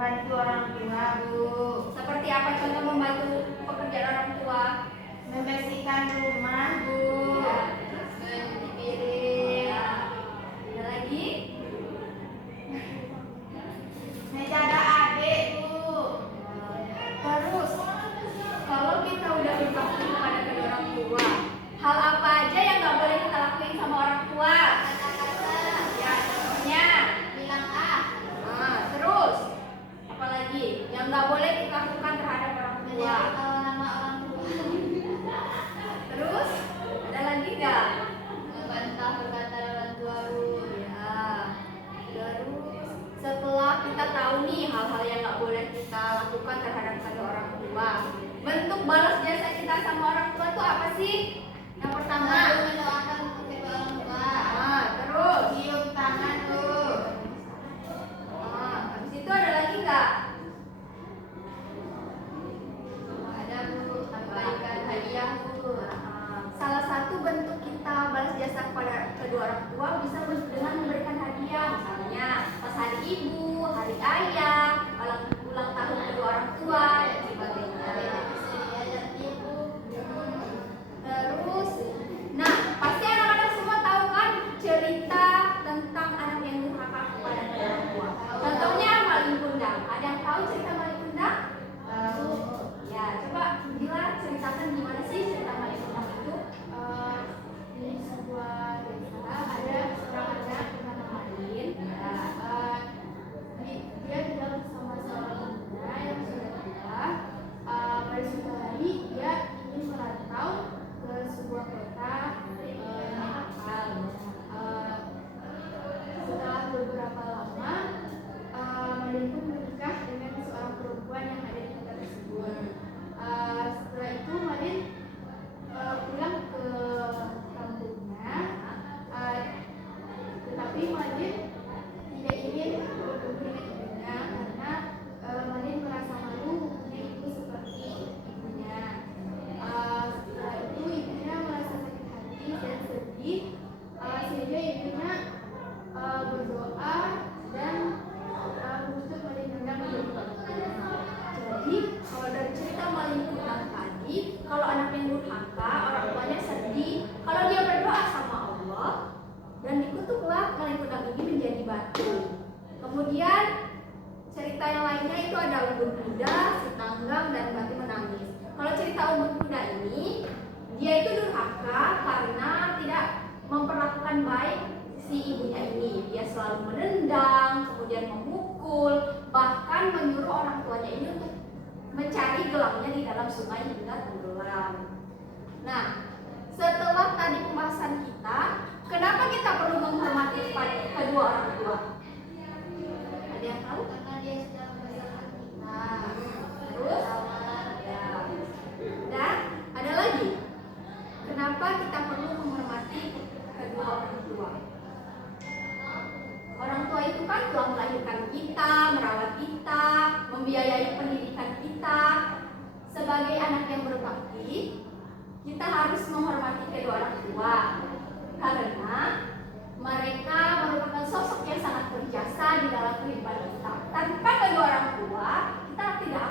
Membantu orang tua, Bu. Seperti apa contoh membantu pekerjaan orang tua? Membersihkan rumah, Bu. Ya, mencuci piring. Ya. Ada lagi? Menjaga adik, Bu. Terus, kalau kita udah berbakti kepada kedua orang tua, hal apa aja yang nggak boleh kita lakuin sama orang tua? Ya, contohnya Bilang terus apa lagi yang nggak boleh kita lakukan terhadap orang tua? nama orang tua. Terus ada lagi nggak? Membantah perkataan orang tua, Bu. Ya. Terus setelah kita tahu nih hal-hal yang nggak boleh kita lakukan terhadap kedua orang tua, bentuk balas jasa kita sama orang tua itu apa sih? Yang pertama, Mendoakan kedua orang tua. terus Cium tangan, Bu. habis itu ada lagi nggak? Ada, Bu. Sampaikan hadiah, Bu. Salah satu bentuk kita balas jasa kepada kedua orang tua bisa dengan memberikan hadiah, misalnya pas hari ibu, hari ayah, ulang tahun kedua orang tua, dan sebagainya. Terus, nah pasti anak-anak semua tahu kan cerita tentang anak yang durhaka kepada kedua orang tua. Contohnya Malin Kundang. Ada yang tahu cerita Malin Kundang? Tahu. Ya, coba Bila ceritakan gimana sih cerita Malin Kundang itu? Di sebuah desa ada seorang anak bernama Malin. Dia tinggal bersama seorang bunda yang sudah tua. Pada suatu hari dia ingin merantau ke sebuah kota yang akal. Setelah beberapa lama, Malin pun menikah dengan seorang perempuan yang ada di kota tersebut. Setelah itu Malin pulang ke kampungnya, tetapi Malin tidak ingin bertemu dengan ibunya karena Malin merasa malu mempunyai ibu seperti ibunya. Setelah itu ibunya merasa sakit hati dan sedih, sehingga ibunya berdoa dan menuntut Malin Kundang menjadi bapaknya. Jadi kalau dari cerita Malin Kundang tadi, kalau anak yang durhaka, orang tuanya sedih. Kalau dia berdoa sama Allah dan dikutuklah Malin Kundang ini menjadi batu. Kemudian cerita yang lainnya itu ada Ubud Kuda, si Tanggang, dan Batu Menangis. Kalau cerita Ubud Kuda ini, dia itu durhaka karena tidak memperlakukan baik si ibunya ini. Dia selalu menendang, kemudian memukul, bahkan menyuruh orang tuanya ini untuk mencari gelangnya di dalam sungai hingga tenggelam. Nah, setelah tadi pembahasan kita, kenapa kita perlu menghormati kedua orang tua? Ada yang tahu? Karena dia sudah membesarkan kita. Terus? Ya. Dan ada lagi. Kenapa kita perlu menghormati kedua orang tua? Orang tua itu kan telah melahirkan kita, merawat kita, membiayai pendidikan kita. Sebagai anak yang berbakti, kita harus menghormati kedua orang tua karena mereka merupakan sosok yang sangat berjasa di dalam kehidupan kita. Tanpa kedua orang tua, kita tidak